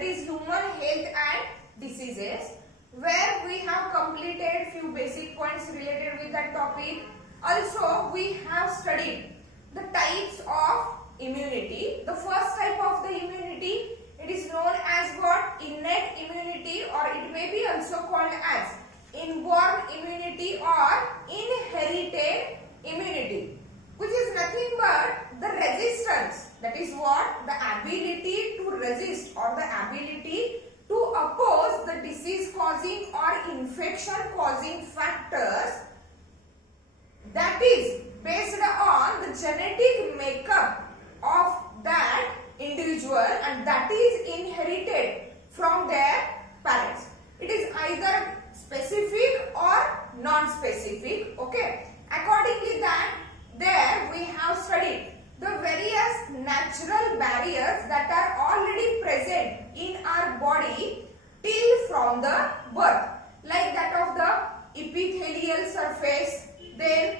that is human health and diseases, where we have completed few basic points related with that topic. Also, we have studied the types of immunity. The first type of the immunity, it is known as what? Innate immunity, or it may be also called as inborn immunity or inherited immunity, which is nothing but the resistance. That is what? The ability to resist or the ability to oppose the disease causing or infection causing factors, that is based on the genetic makeup of that individual, and that is inherited from their parents. It is either specific or non-specific. Okay. Accordingly, that there we have studied the various natural barriers that are already present in our body till from the birth, like that of the epithelial surface, then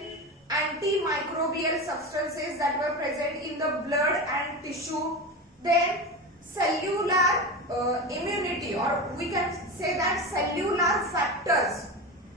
antimicrobial substances that were present in the blood and tissue, then cellular immunity, or we can say that cellular factors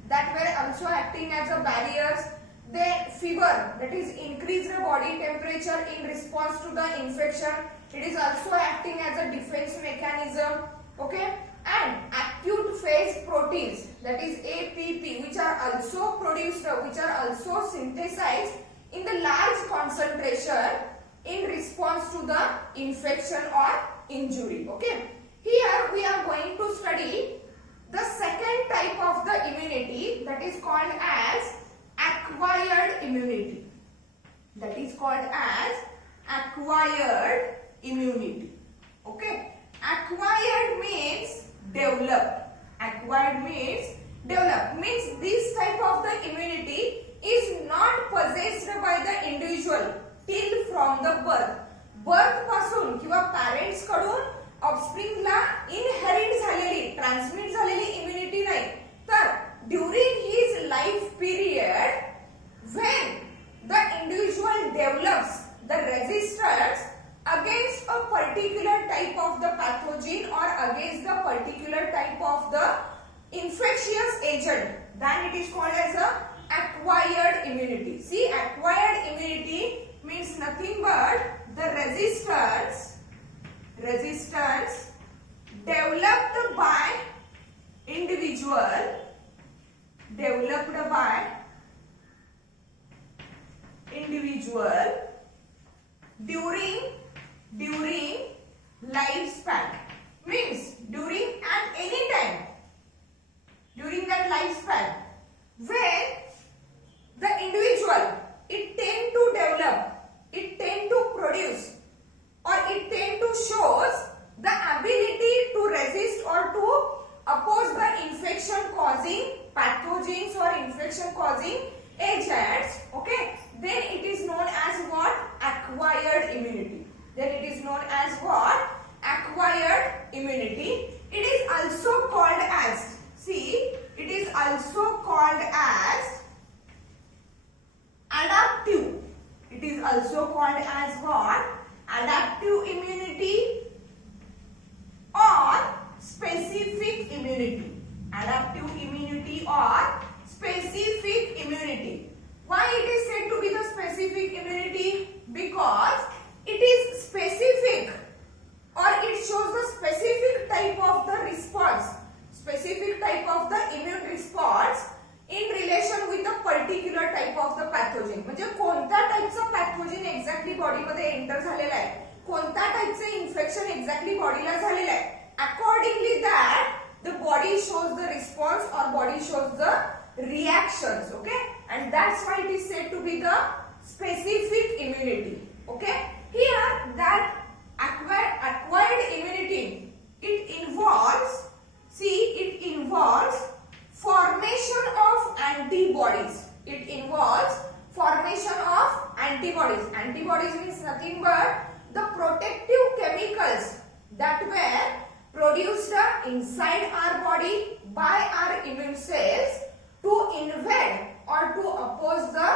that were also acting as a barriers, then fever, that is increased body temperature in response to the infection, it is also acting as a defense mechanism. Okay, and acute phase proteins, that is APP, which are also produced, which are also synthesized in the large concentration in response to the infection or injury. Okay, here we are going to study the second type of the immunity, that is called as acquired immunity. That is called as acquired immunity. Okay, acquired means developed. Acquired means developed, means this type of the immunity is not possessed by the individual till from the birth. Birth पासून किंवा parents कडून ऑफस्प्रिंगला inherit झालेली, transmit झालेली immunity नाही, तर during his life period when the individual develops the resistance against a particular type of the pathogen or against the particular type of the infectious agent, then it is called as a acquired immunity. See, acquired immunity means nothing but the resistance developed by individual, during lifespan, means during at any time during that lifespan, when the individual it tend to develop, it tend to produce, or it tend to shows the ability to resist or to oppose the infection causing pathogens or infection causing agents. Okay, then it is known as what? Acquired immunity. Then it is known as what? Acquired immunity. It is also called as, see, it is also called as adaptive. It is also called as what? Adaptive immunity or specific immunity. Adaptive immunity or specific immunity. Why it is said to be the specific immunity? Because it is specific, or it shows the specific type of the response, specific type of the immune response in relation with a particular type of the pathogen. म्हणजे कोणत्या टाइपचा pathogen exactly body मध्ये enter झालेला आहे, कोणत्या टाइपचे infection exactly बॉडीला झालेलं आहे, accordingly that the body shows the response or body shows the reactions. Okay, and that's why it is said to be the specific immunity. Okay, here that acquired immunity, it involves, see, it involves formation of antibodies. It involves formation of antibodies. Antibodies means nothing but the protective chemicals that were produced inside our body by our immune cells to invade or to oppose the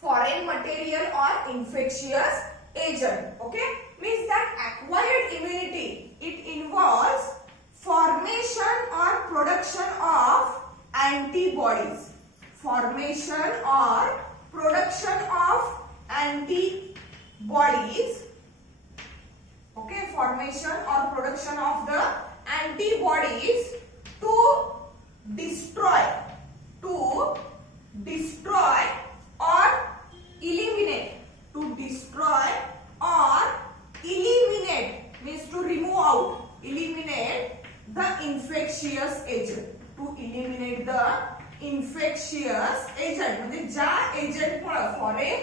foreign material or infectious agent. Okay, means that acquired immunity, it involves antibodies. Formation or production of antibodies. Okay, formation or production of the antibodies to destroy or eliminate. To destroy or eliminate means to remove out, eliminate the infectious agent. To eliminate the infectious agent म्हणजे ज्या agent मुळे foreign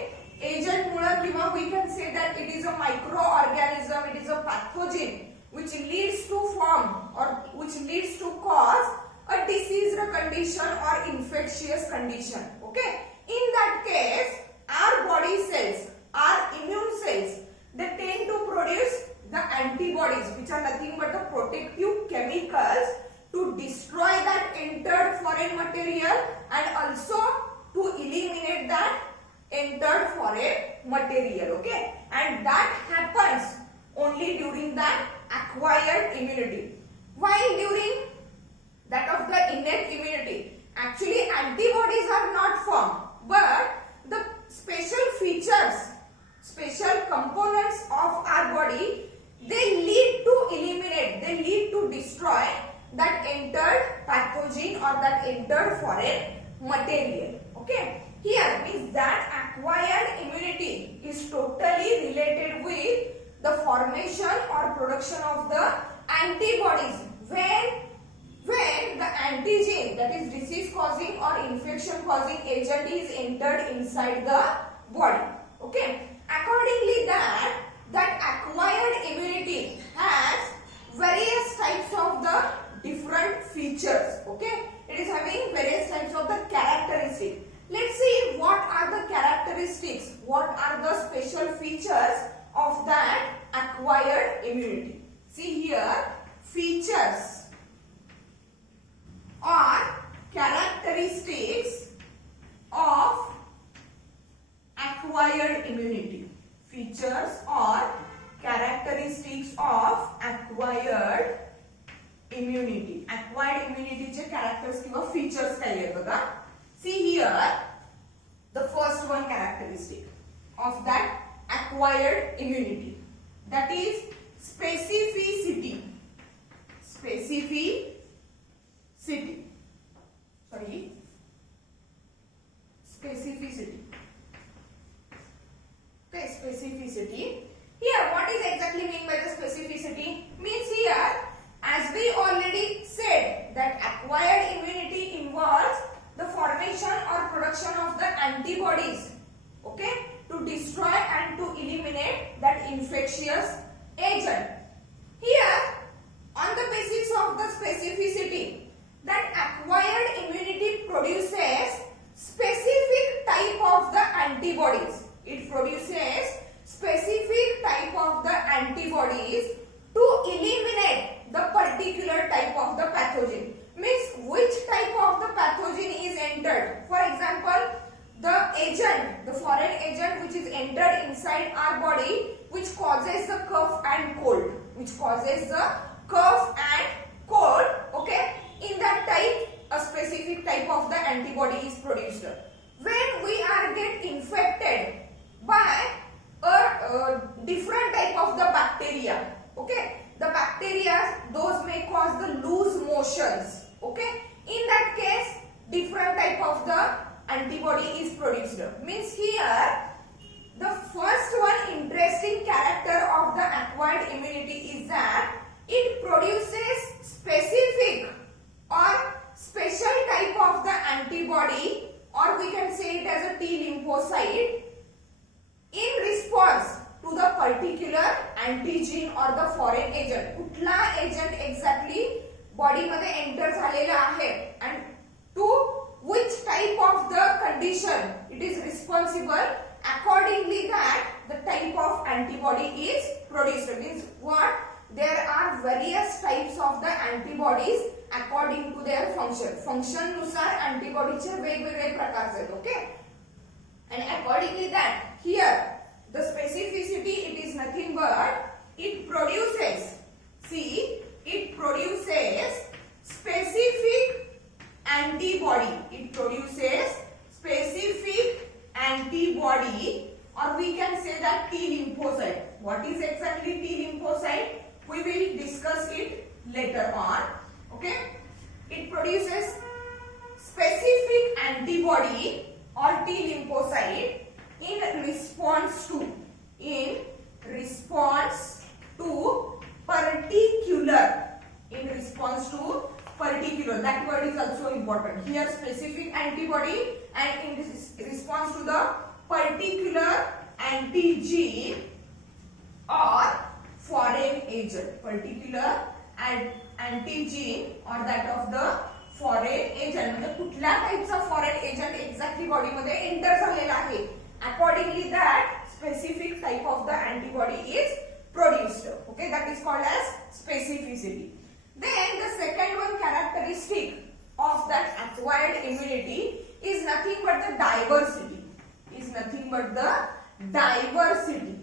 agent मुळे किंवा we can say that it is a microorganism, it is a pathogen which leads to form or which leads to cause a diseased condition or infectious condition. Okay, in that case our body cells, our immune cells, they tend to produce the antibodies which are nothing but the protective chemicals to destroy that entered foreign material and also to eliminate that entered foreign material. Okay, and that happens only during that acquired immunity. While during that of the innate immunity, actually antibodies are not formed, but the special features, special components of our body, they lead to eliminate, they lead to destroy that entered pathogen or that entered foreign material. Okay, here means that acquired immunity is totally related with the formation or production of the antibodies when the antigen, that is disease causing or infection causing agent, is entered inside the body. Okay, accordingly that acquired immunity has various types of the different features. Okay, it is having various types of the characteristics. Let's see what are the characteristics, what are the special features of that acquired immunity. See here, features or characteristics of acquired immunity. Features or characteristics of acquired immunity. Acquired immunity चे characters किंवा features काय आहेत बघा. See here, the first one characteristic of that acquired immunity, that is specificity. Specificity. Okay, specificity. Here, what is exactly mean by the specificity? Means here, as we already said, that acquired immunity involves the formation or production of the antibodies, okay, to destroy and to eliminate that infectious agent. Here, on the basis of the specificity, that acquired immunity produces specific type of the antibodies. It produces specific type of the antibodies to eliminate the particular type of the pathogen. Means which type of the pathogen is entered. For example, the agent, the foreign agent which is entered inside our body, which causes the cough and cold, okay, in that type a specific type of the antibody is produced. When we are get infected by a different type of the bacteria, okay, the bacteria, those may cause the loose motions. Okay, in that case different type of the antibody is produced. Means here the first one interesting character of the acquired immunity is that it produces specific or special type of the antibody, or we can say it as a T lymphocyte, in response to the particular antigen or the foreign agent. कुठला agent exactly body मध्ये enter झालेला आहे and to which type of the condition it is responsible, accordingly that the type of antibody is produced. Means what? There are various types of the antibodies according to their function. Function नुसार antibody चे वेगवेगळे प्रकार आहेत. Okay, and accordingly that here the specificity, it is nothing but it produces, see, it produces specific antibodies antibody. It produces specific antibody, or we can say that T lymphocyte. What is exactly T lymphocyte? We will discuss it later on. Okay? It produces specific antibody or T lymphocyte in response to particular, that word is also important. Here specific antibody and in response to the particular antigen or foreign agent. Particular antigen or that of the foreign agent. म्हणजे कुठल्या टाइपचा foreign agent exactly body मध्ये enter झालेला आहे. Accordingly that specific type of the antibody is produced. Okay, that is called as specificity. Then the second one characteristic of that acquired immunity is nothing but the diversity.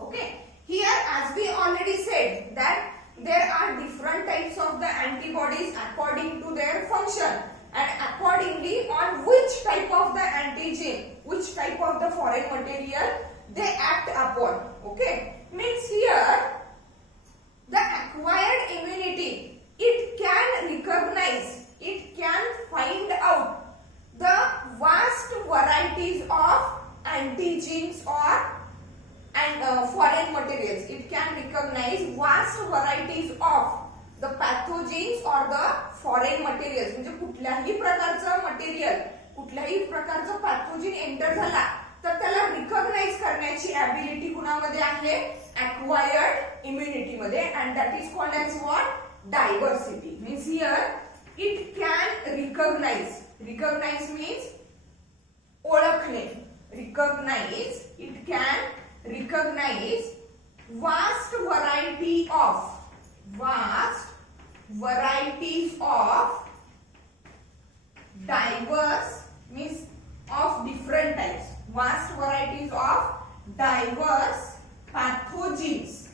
Okay, here as we already said that there are different types of the antibodies according to their function and accordingly on which type of the antigen, which type of the foreign material they act upon. Okay, means here the acquired immunity, it can recognize, it can find out the vast varieties of antigens or foreign materials. It can recognize vast varieties of the pathogens or the foreign materials. म्हणजे कुठल्याही प्रकारचं material, कुठल्याही प्रकारचं pathogen enter झाला तर त्याला recognise करण्याची ability कुणामध्ये आहे? acquired immunity मध्ये, and that is called as what? Diversity. Means here it can recognize. Recognize means ओळखणे. Recognize, it can recognize vast varieties of diverse means of different types. Vast varieties of diverse pathogens,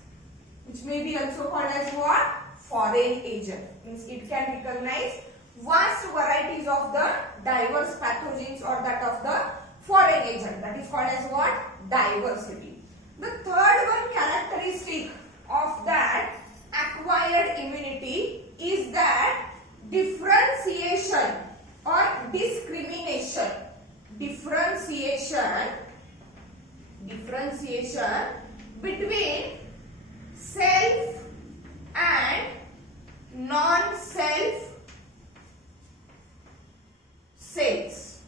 which may be also called as what? Foreign agent. Means it can recognize vast varieties of the diverse pathogens or that of the foreign agent. That is called as what? Diversity. The third one characteristic of that acquired immunity is that differentiation or discrimination. Differentiation between self and non-self cells.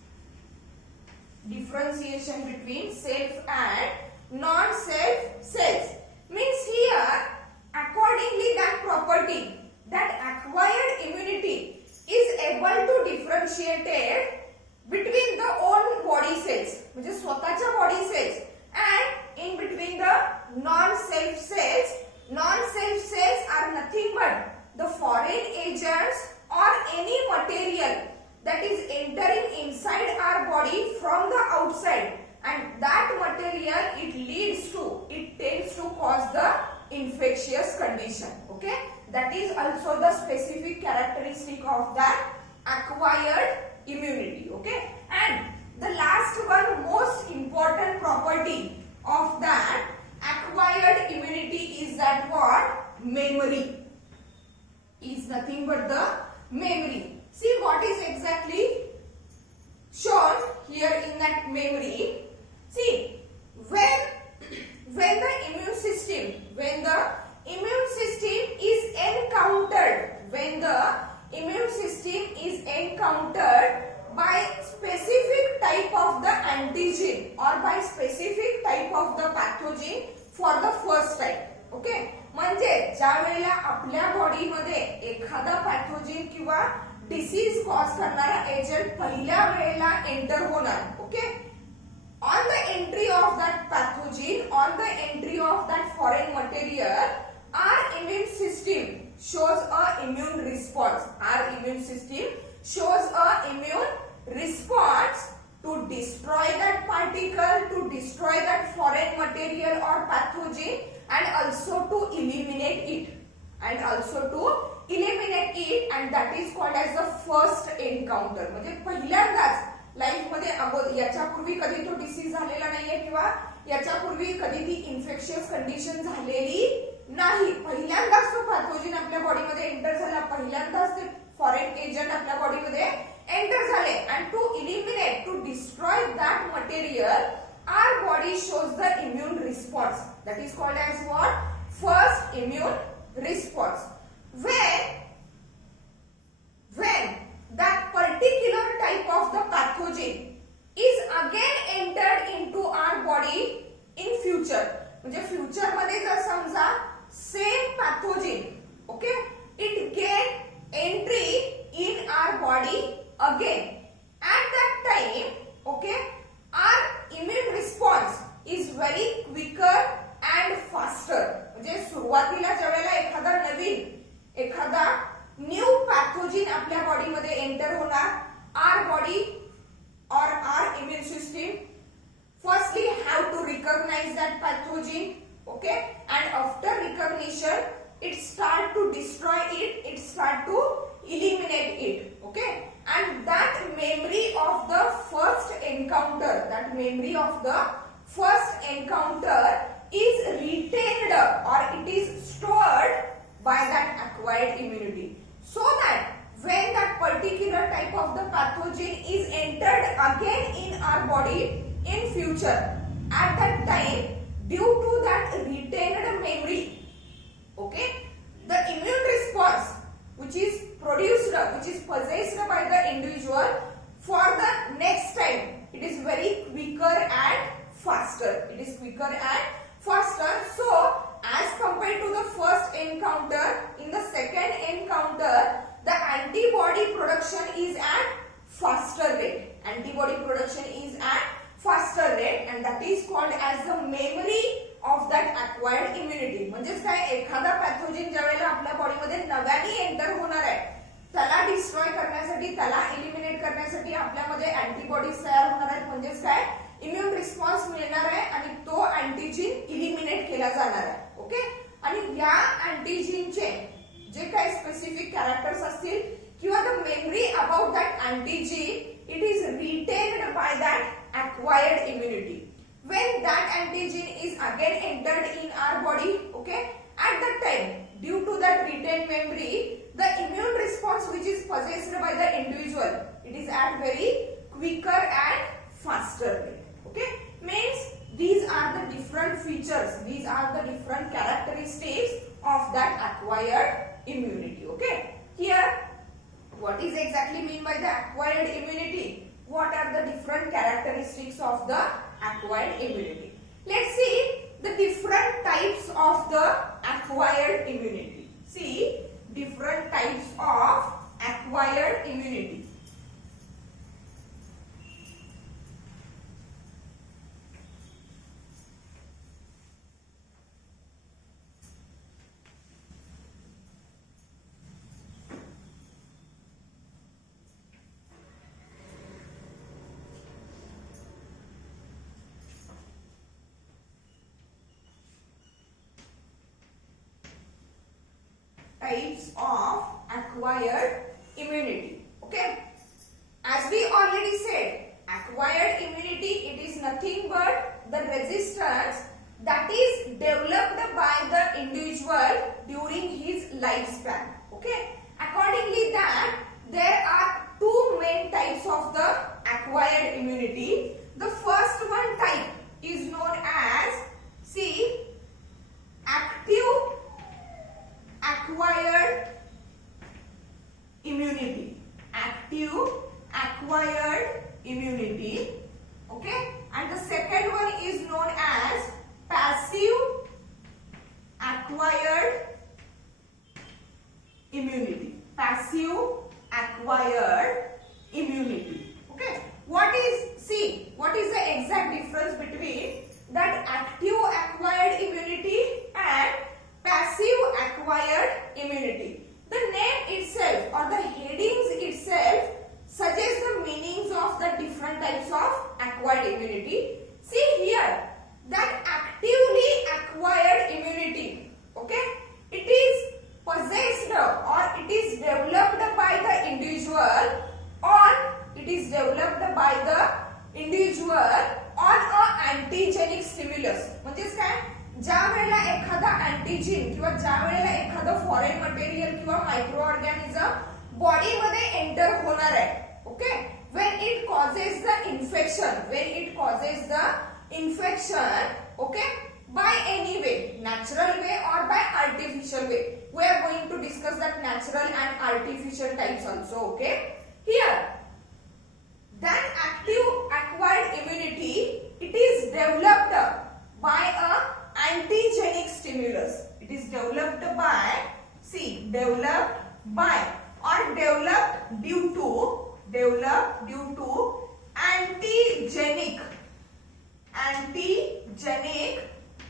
Differentiation between self and non-self cells means here accordingly that property, that acquired immunity is able to differentiate it between the own body cells, म्हणजे स्वतःच्या body cells, and in between the non-self cells. Non-self cells are nothing but the foreign agents or any material that is entering inside our body from the outside, and that material it tends to cause the infectious condition. Okay, that is also the specific characteristic of that acquired immunity. Okay, and the last one most important property of that acquired immunity is that what? Memory. Is nothing but the memory. See what is exactly shown here in that memory. See, when the immune system is encountered by specific type of the antigen or by specific type of the pathogen for the first time. Okay, म्हणजे ज्या वेळेला आपल्या body मध्ये एखादा pathogen किंवा disease cause करणारा agent पहिल्या वेळेला एंटर होणार. Okay, on the entry of that pathogen, on the entry of that foreign material, our immune system shows a immune response. Our immune system shows a immune response to destroy that particle, to destroy that foreign material or pathogen, and also to eliminate it. And also to eliminate it and that is called as the first encounter. म्हणजे पहिल्यांदाच life मध्ये याच्यापूर्वी कधी तो disease झालेला नाहीये किंवा याच्यापूर्वी कधी ती इन्फेक्शियस कंडिशन झालेली नाही. पहिल्यांदाच तो पॅथोजन आपल्या बॉडीमध्ये एंटर झाला, पहिल्यांदाच ते फॉरेन एजंट आपल्या बॉडीमध्ये एंटर झाले. And to eliminate, to destroy that material, our body shows the immune response. That is called as what? First immune response. When that particular type of the pathogen is again entered into our body in future. म्हणजे future मध्ये जर समजा same pathogen, okay, it get entry in our body again, at that time, okay, our immune response is very quicker and faster. म्हणजे सुरुवातीला ज्यावेळेला एखादा new pathogen आपल्या body मध्ये एंटर होणार, our body or our immune system firstly have to recognize that pathogen, okay, and after recognition it start to destroy it, it start to eliminate it, okay. And that memory of the first encounter, is retained or it is stored by that acquired immunity, so that when that particular type of the pathogen is entered again in our body in future, at that time, due to that retained memory, okay, the immune response which is produced, which is possessed by the individual for the next time, it is very quicker and faster. It is quicker and faster. So as compared to the first encounter, in the second encounter the antibody production is at faster rate. Antibody production is at faster rate and that is called as the memory of that acquired immunity. म्हणजेच काय, एखादा pathogen ज्यावेळेला आपल्या बॉडीमध्ये नव्याने enter होणार आहे, त्याला डिस्ट्रॉय करण्यासाठी, त्याला एलिमिनेट करण्यासाठी आपल्यामध्ये अँटीबॉडीज तयार होणार आहेत. म्हणजेच काय, इम्युन रिस्पॉन्स मिळणार आहे आणि तो अँटीजन इलिमिनेट केला जाणार आहे, ओके. आणि या अँटीजनचे जे काही स्पेसिफिक कॅरेक्टर्स असतील किंवा the memory about that antigen, it is retained bye that acquired immunity. When that antigen is again entered in our body, okay, at that time, due to that retained memory, the immune response which is possessed by the individual, it is at very quicker and faster rate, okay. Means these are the different features, these are the different characteristics of that acquired immunity, okay. Here, what is exactly mean by the acquired immunity? What are the different characteristics of the acquired immunity? Let's see the different types of the acquired immunity. See different types of acquired immunity. Types of acquired immunity, okay. As we already said, acquired immunity, it is nothing but the resistance that is developed by the individual during his lifespan, okay. Accordingly that there are two main types of the acquired immunity. The first one type is known as, see, active acquired immunity. Active acquired immunity, okay. And the second one is known as passive acquired immunity. Passive acquired immunity, okay. What is the exact difference between that active acquired immunity and passive acquired immunity? The name itself or the headings itself suggest the meanings of the different types of acquired immunity. See here, that actively acquired immunity, okay, it is possessed or it developed by the individual on a antigenic stimulus. म्हणजेच काय, ज्या वेळेला एखादा antigen किंवा ज्या वेळेला एखादं foreign material किंवा मायक्रो ऑर्गॅनिझम बॉडी मध्ये एंटर होणार आहे, okay, when it causes the infection, okay, by any way, natural way or by artificial way. We are going to discuss that natural and artificial types also, okay. Here, then active acquired immunity, it is developed by a antigenic stimulus. It is developed by, see, developed by or developed due to antigenic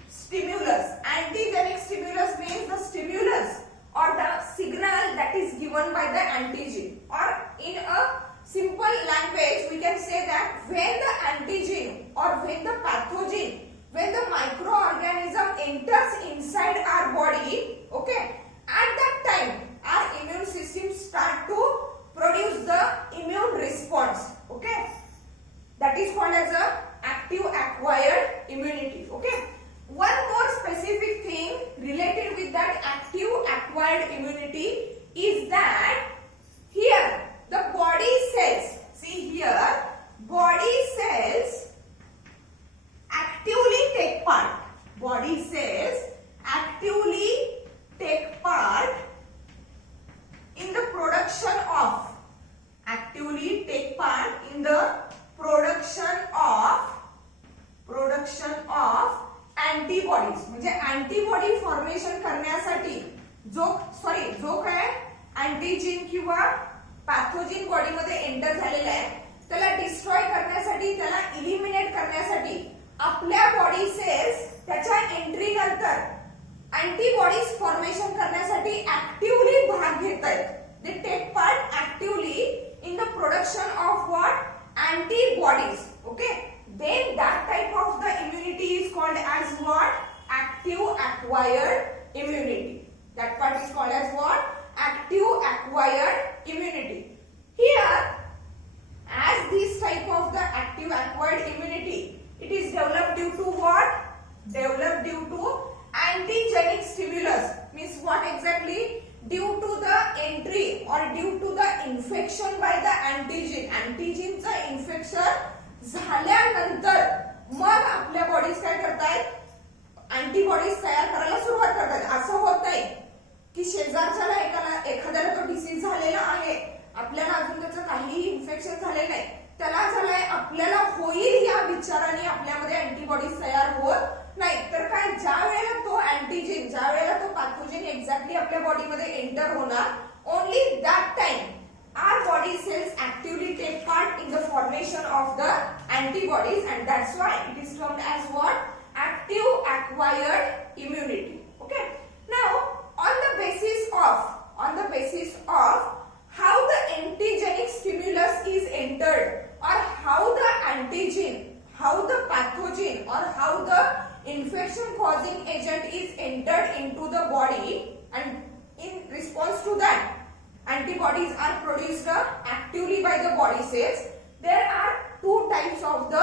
stimulus. Antigenic stimulus means the stimulus or the signal that is given by the antigen, or in a simple language we can say that when the antigen or when the pathogen, when the microorganism enters inside our body, okay, at that time our immune system start to produce the immune response, okay, that is called as a active acquired immunity, okay. One more specific thing related with that active acquired immunity is that here the body cells, see here, body cells actively take part, body cells actively take part in the production of, actively take part in the production of antibodies. म्हणजे antibody formation करण्यासाठी जो काय antigen किंवा पॅथोजेन body मध्ये enter झालेला आहे त्याला destroy करण्यासाठी, त्याला इलिमिनेट करण्यासाठी आपल्या बॉडी सेल्स त्याच्या एंट्री नंतर अँटीबॉडीज फॉर्मेशन करण्यासाठी ऍक्टिव्हली भाग घेत आहेत. They take part actively in the production of what, antibodies, okay. Then that type of the immunity is called as what? Active acquired immunity. That part is called as what? Active acquired immunity. Here, as this type of the active acquired immunity, it is developed due to what? Developed due to antigenic stimulus. Means what exactly? Due to the entry or due to the infection by the antigen. Antigen चा infection झाल्यानंतर मग आपल्या bodies काय करतायत, antibodies तयार करायला सुरुवात करतात. असं होत नाही की शेजारच्याला एखाद्याला तो डिसीज झालेला आहे, आपल्याला अजून त्याचं काहीही इन्फेक्शन झालेलं नाही, त्याला झालंय आपल्याला होईल या विचाराने आपल्यामध्ये अँटीबॉडीज तयार होत नाही. तर काय, ज्या वेळेला तो अँटीजेन, ज्या वेळेला तो पॅथोजेन एक्झॅक्टली आपल्या बॉडीमध्ये एंटर होणार, only that time our body cells actively take part in the formation of the antibodies, and that's why it is termed as what? Active acquired immunity, okay. Now on the basis of how the antigenic stimulus is entered, or how the antigen, how the pathogen, or how the infection causing agent is entered into the body, and in response to that antibodies are produced actively by the body cells. There are two types of the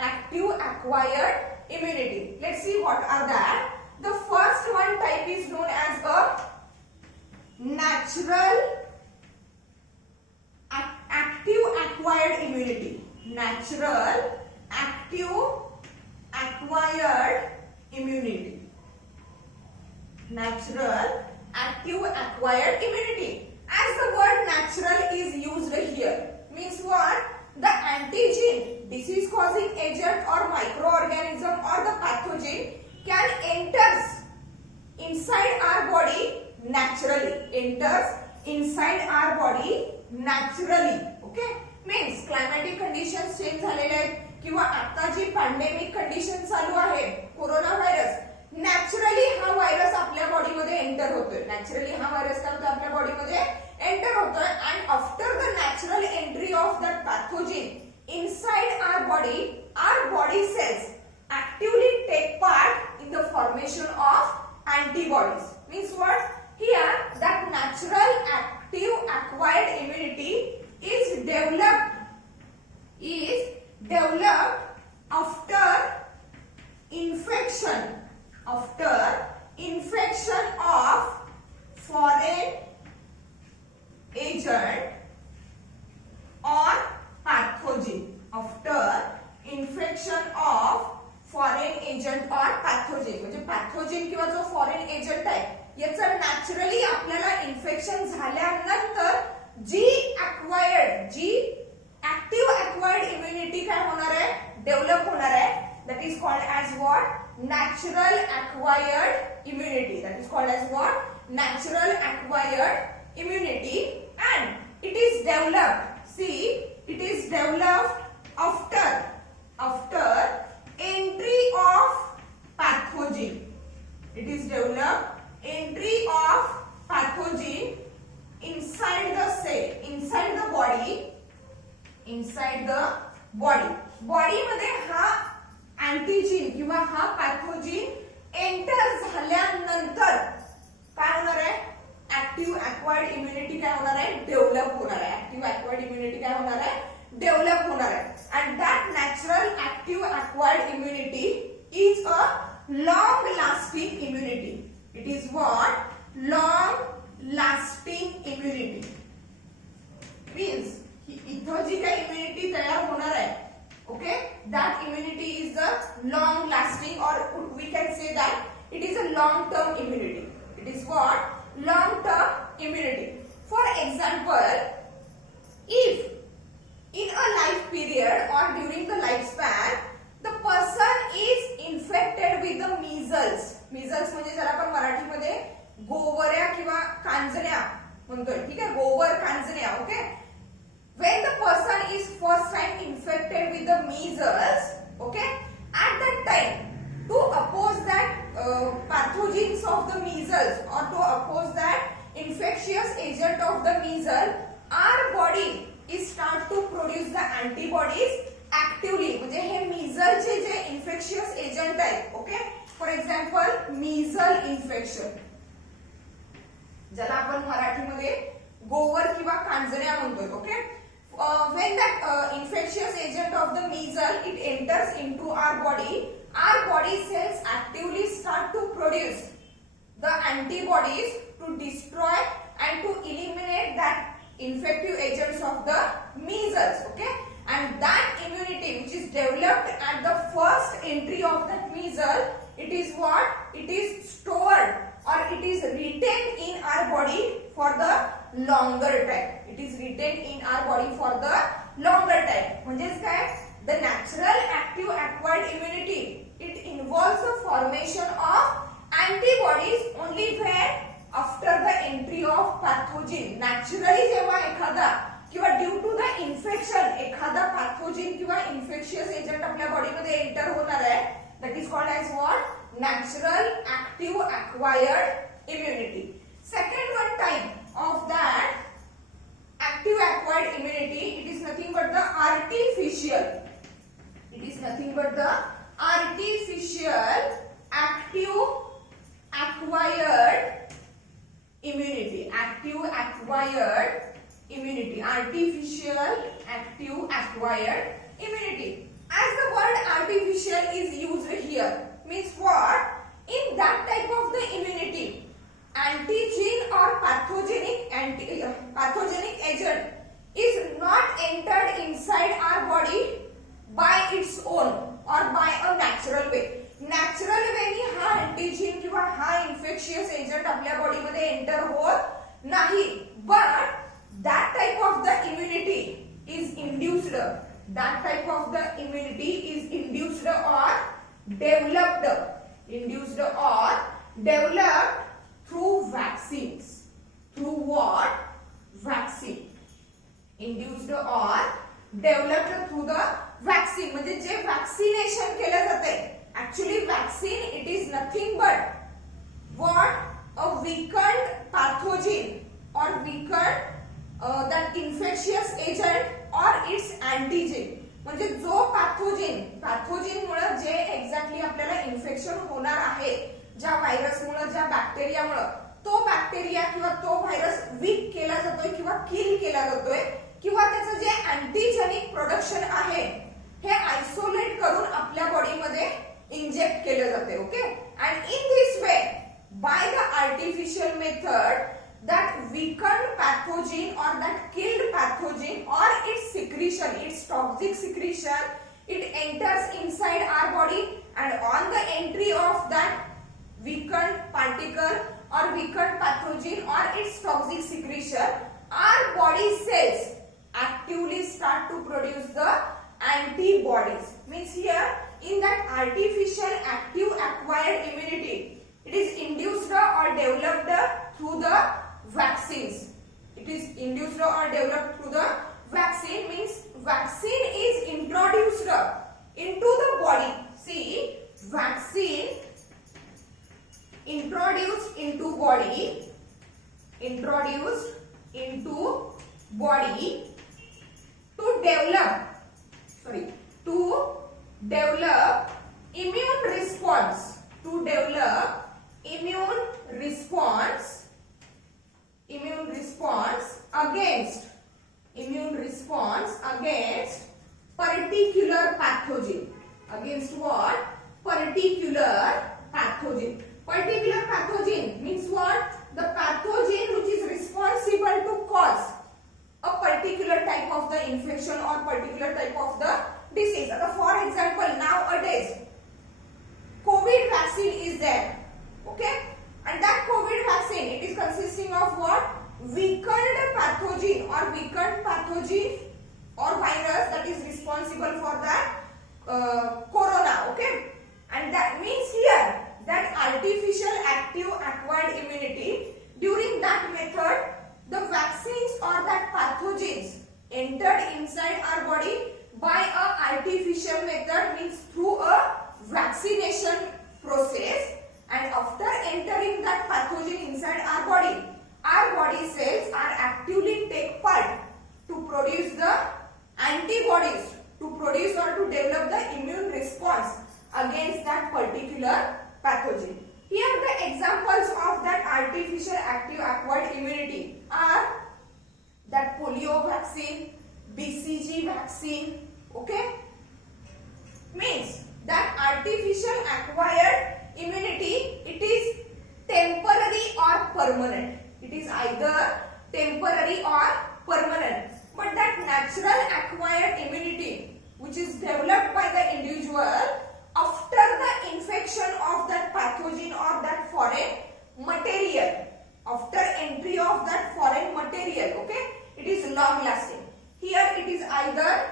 active acquired immunity. Let's see what are that. The first one type is known as a natural active acquired immunity. Natural active acquired immunity. Natural active acquired immunity. As the word natural is used here, means what? The antigen, disease causing agent or microorganism or the pathogen can enters inside our body naturally. Enters inside our body naturally. Okay? Means climatic conditions change झालेले आहेत किंवा आता जी pandemic condition चालू आहे, corona virus, naturally हा virus आपल्या बॉडीमध्ये enter होतोय. नॅचरली हा व्हायरस काय होतोय, आपल्या बॉडीमध्ये एंटर होतोय. And after the natural entry of that pathogen inside our body cells actively take part in the formation of antibodies. Means what? Here that natural active acquired immunity is developed जी active acquired immunity काय होणार आहे, develop होणार आहे. That is called as what? Natural acquired immunity. That is called as what? Natural acquired immunity, and it is developed. See, it is developed after entry of pathogen. It is developed entry of pathogen inside the cell, inside the body, inside the body. Body मध्ये हा antigen किंवा हा pathogen enter झाल्यानंतर काय होणार आहे, active acquired immunity काय होणार आहे, डेव्हलप होणार आहे. ऍक्टिव्ह अक्वायर्ड इम्युनिटी काय होणार आहे, डेव्हलप होणार आहे. And that natural active acquired immunity is a long lasting immunity. It is what? Long lasting immunity. Means इथं जी काही इम्युनिटी तयार होणार आहे, okay, that immunity is the long lasting, or we can say that it is a long term immunity. It is what? Long term immunity. For example, if in a life period or during the lifespan the person is infected with the measles. measles म्हणजे जर आपण मराठी मध्ये गोवऱ्या किंवा कांजण्या म्हणतोय, ठीक आहे, गोवर कांजण्या. Okay, when the person is first time infected with the measles, okay, at that time to oppose that pathogens of the measles, or to oppose that infectious agent of the measles, our body is start to produce the antibodies actively. म्हणजे हे measles चे जे infectious agent आहेत, okay, for example measles infection, ज्याला आपण मराठीमध्ये गोवर किंवा कांजण्या म्हणतोय. Okay, when that infectious agent of the measles it enters into our body cells actively start to produce the antibodies to destroy and to eliminate that infective agents of the measles. Okay, and that immunity which is developed at the first entry of that measles, it is what? It is stored or it is retained in our body for the longer time. It is retained in our body for the longer time. म्हणजेच काय, the natural active acquired immunity it involves the formation of antibodies only when after the entry of pathogen. Naturally जेव्हा एखादा किंवा due to the infection एखादा pathogen किंवा infectious agent आपल्या body मध्ये enter होणार आहे, that is called as what? Natural active acquired immunity. Second one type of that active acquired immunity, it is nothing but the artificial. It is nothing but the artificial active acquired immunity. Active acquired immunity. Artificial active acquired immunity. As the word artificial is used here, means what? In that type of the immunity, antigen or pathogenic agent is not entered inside our body by its own or by a natural way. Natural way ni हा antigen किंवा हा infectious agent आपल्या body मध्ये enter होत नाही, but that type of the immunity is induced. That type of the immunity is induced or developed. Induced or developed through vaccines. Through what? Vaccine. Induced or developed through the vaccine. म्हणजे जे vaccination केलं जाते, actually vaccine it is nothing but what? A weakened pathogen or weakened that infectious agent or its antigen. म्हणजे जो pathogen मुळे जे exactly आपल्याला infection होणार आहे, ज्या virus मुळे, ज्या बॅक्टेरिया मुळे, तो बॅक्टेरिया किंवा तो व्हायरस वीक केला जातोय किंवा किल केला जातोय, किंवा त्याचं जे अँटीजेनिक प्रोडक्शन आहे हे आयसोलेट करून आपल्या बॉडीमध्ये इंजेक्ट केलं जाते. Okay, and in this way by the artificial method that weakened pathogen or that killed pathogen or its secretion, its toxic secretion, it enters inside our body, and on the entry of that weakened particle or weakened pathogen or its toxic secretion, our body cells actively start to produce the antibodies. Means here in that artificial active acquired immunity, it is induced or developed through the vaccines. It is induced or developed through the vaccine, means vaccine is introduced into the body. See, vaccine introduced into body to develop immune response, against particular pathogen. Against what? Particular pathogen. Particular pathogen means what? The pathogen which is responsible to cause a particular type of the infection or particular type of the disease. For example, nowadays COVID vaccine is there, okay, and that COVID vaccine, it is consisting of what? Weakened pathogen or virus that is responsible for that corona, okay, and that means here that artificial active acquired immunity, during that method the vaccines or that pathogens entered inside our body by a artificial method, means through a vaccination process, and after entering that pathogen inside our body cells are actively take part to produce the antibodies, to produce or to develop the immune response against that particular pathogen. Here the examples of that artificial active acquired immunity are that polio vaccine, BCG vaccine, okay, means that artificial acquired immunity, it is temporary or permanent. It is either temporary or permanent. But that natural acquired immunity which is developed by the individual after the infection of that pathogen or that foreign material, after entry of that foreign material, okay, it is long lasting. Here it is either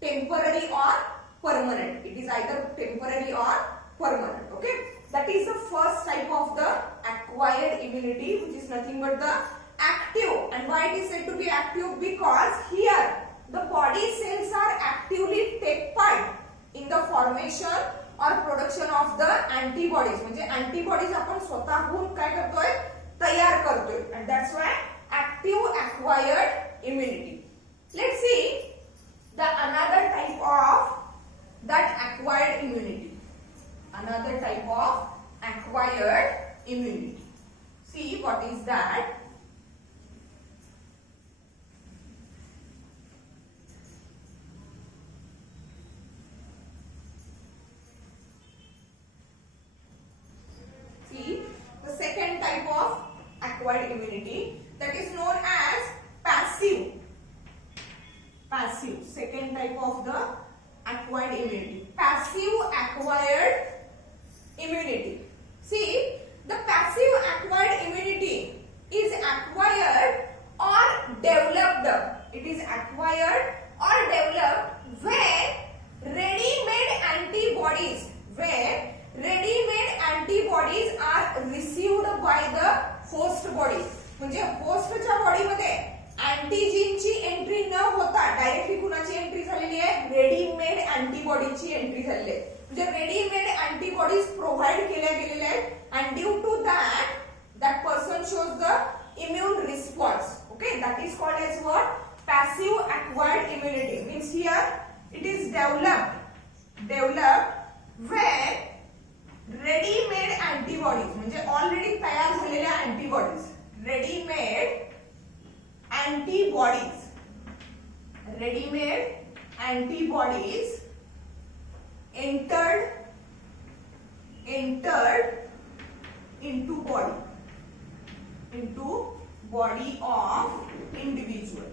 temporary or permanent. It is either temporary or permanent, okay. That is the first type of the acquired immunity, which is nothing but the active. And why it is said to be active? Because here the body cells are actively take part in the formation or production of the antibodies. म्हणजे antibodies आपण स्वतःहून काय करतोय? तयार करतोय. And that's why active acquired immunity. Let's see the another type of that acquired immunity. Another type of acquired immunity. See what is that? See the second type of acquired immunity, that is known as passive. Second type of the acquired immunity. Passive acquired immunity. See, the passive acquired immunity is acquired or developed. It is acquired or developed when ready-made antibodies are received by the host body. म्हणजे होस्टच्या बॉडीमध्ये अँटीजेनची entry न होता directly कुणाची entry झालेली आहे? Readymade अँटीबॉडीची entry झालेली आहे. म्हणजे रेडीमेड अँटीबॉडीज प्रोव्हाइड केल्या गेलेल्या आहेत, and due to that person shows the immune response. Okay, that is called as what? Passive acquired immunity. Means here it is developed when ready-made antibodies, म्हणजे already तयार झालेल्या antibodies, ready-made antibodies entered into body of individual.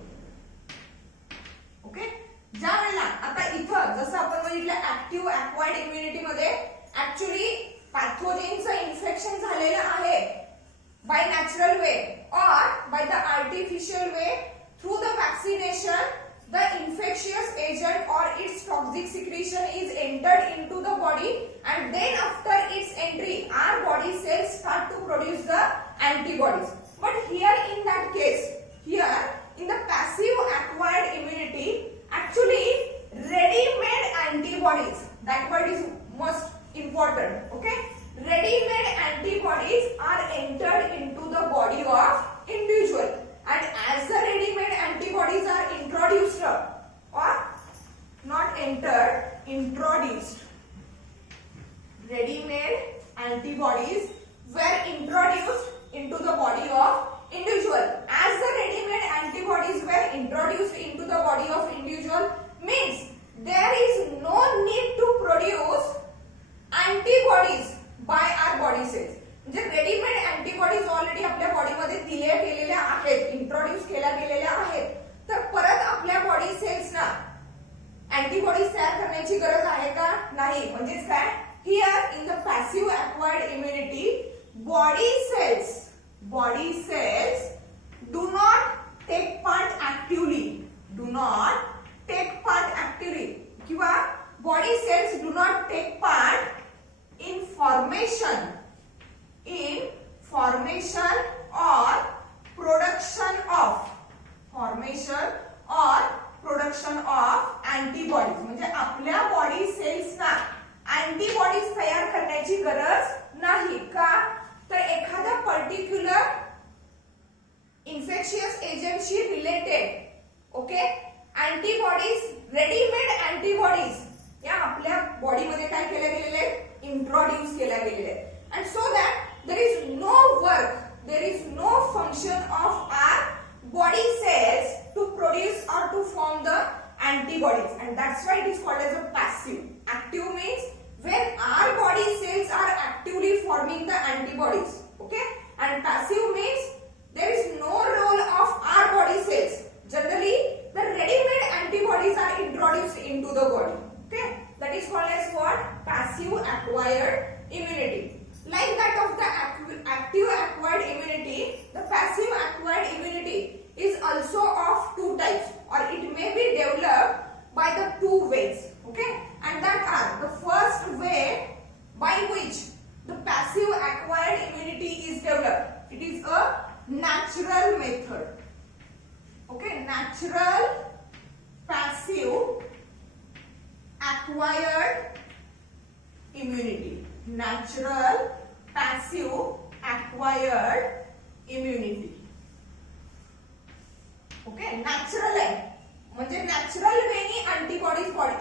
Okay, ज्या वेळेला आता इथं जसं आपण बघितलं ऍक्टिव्ह अक्वायर्ड इम्युनिटी मध्ये ऍक्च्युअली पॅथोजेनचं इन्फेक्शन झालेलं आहे by natural way or by the artificial way through the vaccination toxic secretion is entered into the body, and then after its entry our body cells start to produce the antibodies. But here in that case, here in the passive acquired immunity, actually ready-made antibodies, that word is most important, okay? Ready-made antibodies are entered into the body of individual, and as the ready-made antibodies are introduced or not entered, introduced. Ready-made antibodies were introduced into the body of individual. As the ready-made antibodies were introduced into the body of individual, means there is no need to produce antibodies by our body cells. म्हणजे readymade antibodies already आपल्या body मध्ये दिल्या गेलेल्या आहेत, introduce केल्या गेलेल्या आहेत, तर परत आपल्या बॉडी सेल्सना अँटीबॉडीज तयार करण्याची गरज आहे का? नाही. म्हणजेच काय, here in the passive acquired immunity body cells do not take part actively, किंवा body cells do not take part in formation or production of antibodies. म्हणजे आपल्या बॉडी सेल्सना अँटीबॉडीज तयार करण्याची गरज नाही का? तर एखाद्या पर्टिक्युलर इन्फेक्शियस एजंटशी related, okay, antibodies, readymade antibodies या आपल्या बॉडी मध्ये काय केल्या गेलेले आहेत? इंट्रोड्यूस केल्या गेलेले आहेत. And so that there is no work, there is no function of our body cells to produce or to form the antibodies, and that's why it is called as a passive. Active means when our body cells are actively forming the antibodies, okay, and passive means there is no role of our body cells. Generally the ready-made antibodies are introduced into the body, okay, that is called as what? Passive acquired immunity. Like that of the active acquired immunity, the passive acquired immunity is also of two types, or it may be developed by the two ways, okay, and that are the first way by which the passive acquired immunity is developed. It is a natural method, okay, natural passive acquired immunity, natural passive acquired immunity, okay, natural आहे म्हणजे natural वेनी antibodies body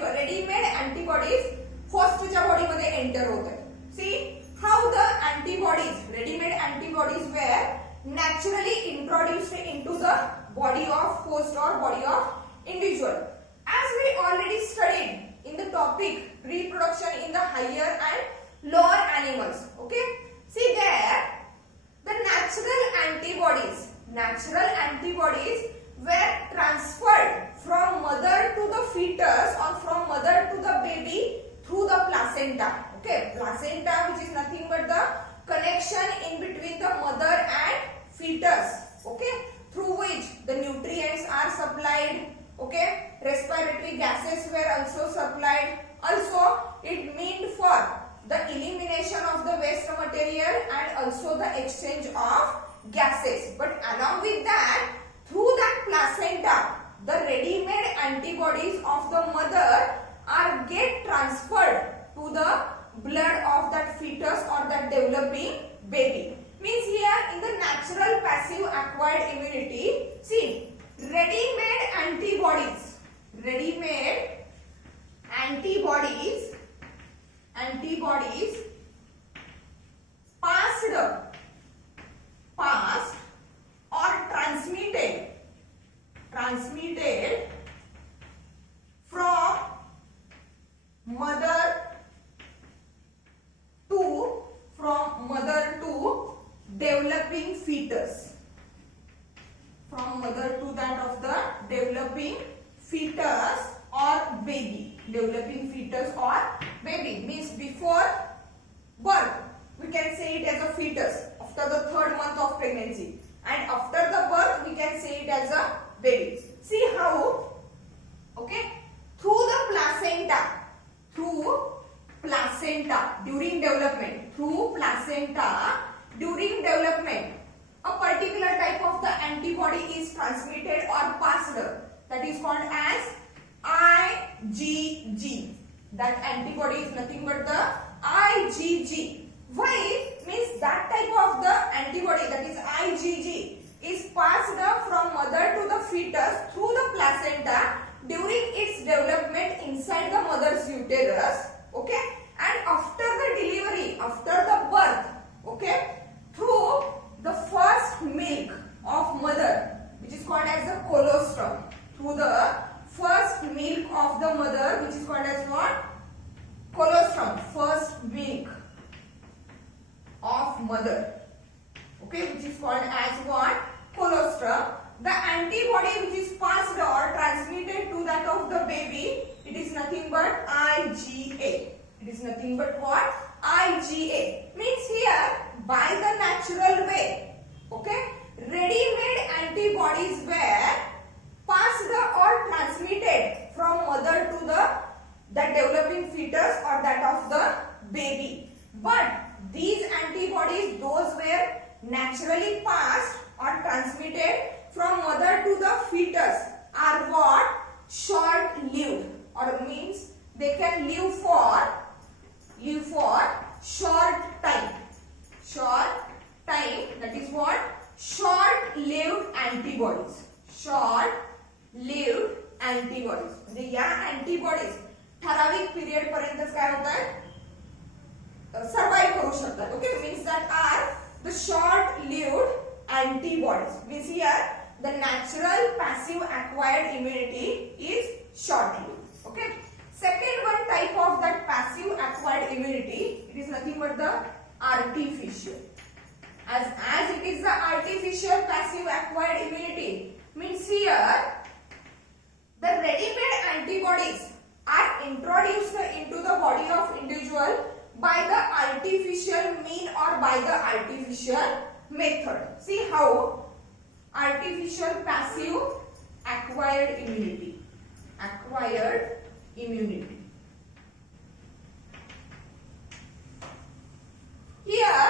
readymade antibodies होस्टच्या body मध्ये enter होतात. See how the antibodies, readymade antibodies were naturally introduced into the body of host or body of individual. As we already studied in the topic reproduction in the higher and lower animals, okay, see there the natural antibodies were transferred from mother to the fetus or from mother to the baby through the placenta, okay, placenta which is nothing but the connection in between the mother and fetus, okay, through which the nutrients are supplied, okay, respiratory gases were also supplied. Also it meant for the elimination of the waste material and also the exchange of gases. But along with that, through that placenta, the ready-made antibodies of the mother are get transferred to the blood of that fetus or that developing baby. Means here in the natural passive acquired immunity, see, ready-made antibodies passed or transmitted from mother to developing fetus, from mother to that of the developing fetus or baby. Developing fetus or baby means before birth we can say it as a fetus, after the 3rd month of pregnancy, and after the birth we can say it as a baby. See how, okay, through the placenta that is called as IgG. That antibody is nothing but the IgG. Why? Means that type of the antibody, that is IgG, is passed from mother to the fetus through the placenta during its development inside the mother's uterus, okay, and after the delivery, after the birth, okay, through the first milk of mother, which is called as the colostrum, through the first milk of the mother, which is called as what? Colostrum, first milk of mother, okay, which is called as what? Colostrum. The antibody which is passed or transmitted to that of the baby, it is nothing but IgA. It is nothing but what? IgA. Means here, by the natural way, okay, ready-made antibodies were passed or transmitted from mother to the developing fetus or that of the baby. But these antibodies, those were naturally passed or transmitted from mother to the fetus, are what? Short-lived, or means they can live for short time. Short time, that is what? Short-lived antibodies. Short-lived antibodies. म्हणजे या antibodies ठराविक period पर्यंत काय होतात? Survive करू शकतात. Okay, means that are the short-lived antibodies. Means here the natural passive acquired immunity is short-lived. Okay. Second one type of that passive acquired immunity, it is nothing but the artificial. As it is the artificial passive acquired immunity, means here the ready-made antibodies are introduced into the body of individual by the artificial mean or by the artificial method. See how artificial passive acquired immunity. Acquired immunity. Here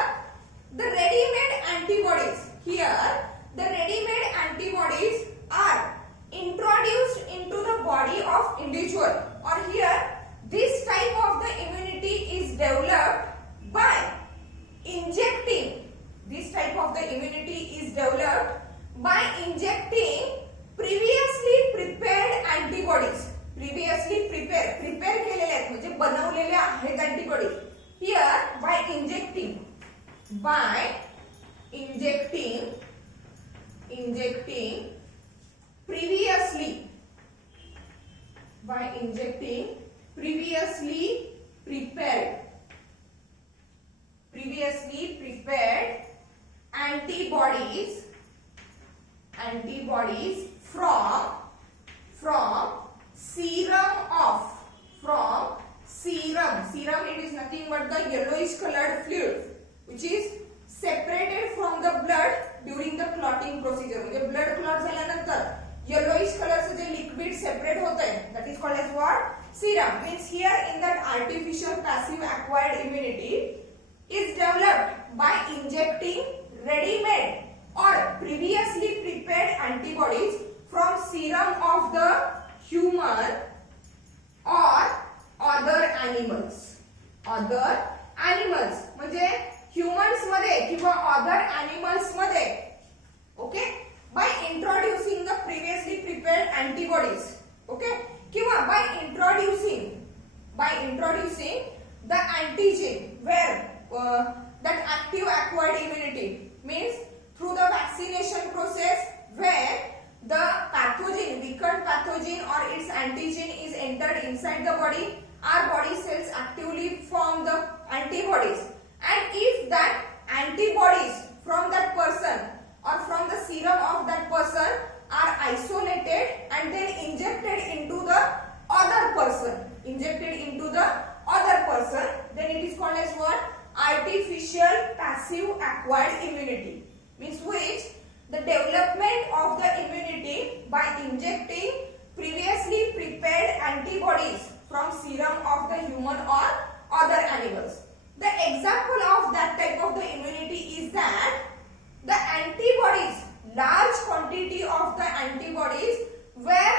the ready-made antibodies. Here the ready-made antibodies are introduced into the body of individual. Or here this type of the immunity is developed by injecting. This type of the immunity is developed by injecting previously prepared antibodies. Previously prepare केलेले आहेत म्हणजे बनवलेले आहेत antibody. Here by injecting previously prepared antibodies from serum. It is nothing but the yellowish colored fluid which is separated from the blood during the clotting procedure. म्हणजे blood clot झाल्यानंतर yellowish color चे जे liquid separate होते that is called as what? Serum. Means here in that artificial passive acquired immunity is developed by injecting ready-made or previously prepared antibodies from serum of the human or other animals. म्हणजे humans मध्ये किंवा other animals मध्ये, okay, by introducing the previously prepared antibodies, okay, किंवा by introducing the antigen where that active acquired immunity, means through the vaccination process where the pathogen, weakened pathogen or its antigen is entered inside the body, our body cells actively form the antibodies, and if that antibodies from that person or from the serum of that person are isolated and then injected into the other person, then it is called as what? Artificial passive acquired immunity. Means which the development of the immunity by injecting previously prepared antibodies from serum of the human or other animals. The example of that type of the immunity is that the antibodies, large quantity of the antibodies were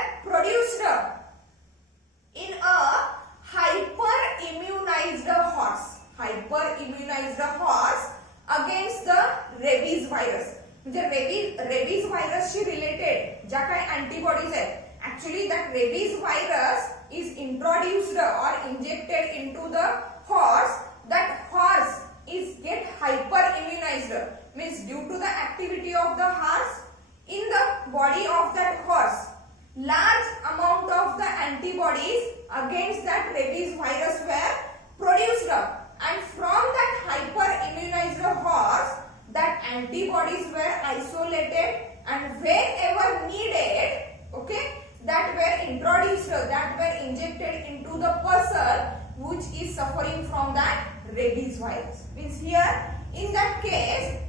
that rabies virus is introduced or injected into the horse, that horse is get hyper-immunized. Means due to the activity of the horse in the body of that horse, large amount of the antibodies against that rabies virus were produced, and from that hyper-immunized horse, that antibodies were isolated and wherever needed, okay, that were introduced, that were injected into the person which is suffering from that rabies virus. Means here in that case,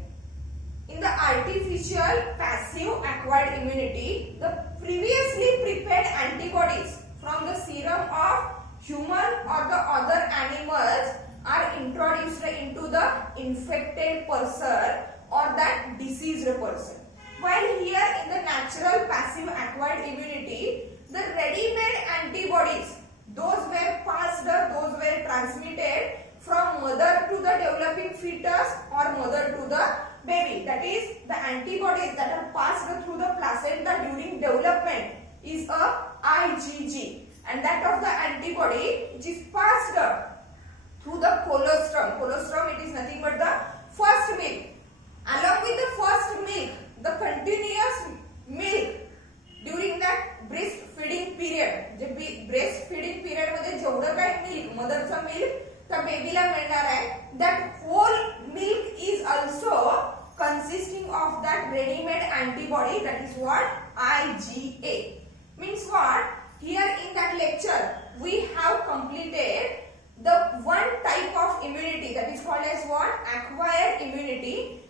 in the artificial passive acquired immunity, the previously prepared antibodies from the serum of human or the other animals are introduced into the infected person or that diseased person. While here in the natural passive acquired immunity, the ready-made antibodies, those were passed, those were transmitted from mother to the developing fetus or mother to the baby. That is, the antibodies that are passed through the placenta during development is a IgG, and that of the antibody which is passed through the colostrum. Colostrum, it is nothing but the first milk. Along with the first milk, the continuous milk during that breastfeeding period, J breastfeeding period मध्ये जेवढं काही milk, motherचं milk त्या babyला मिळणार आहे, that whole milk is also consisting of that ready-made antibody, that is what? IgA. Means what? Here in that lecture, we have completed the one type of immunity, that is called as what? Acquired immunity.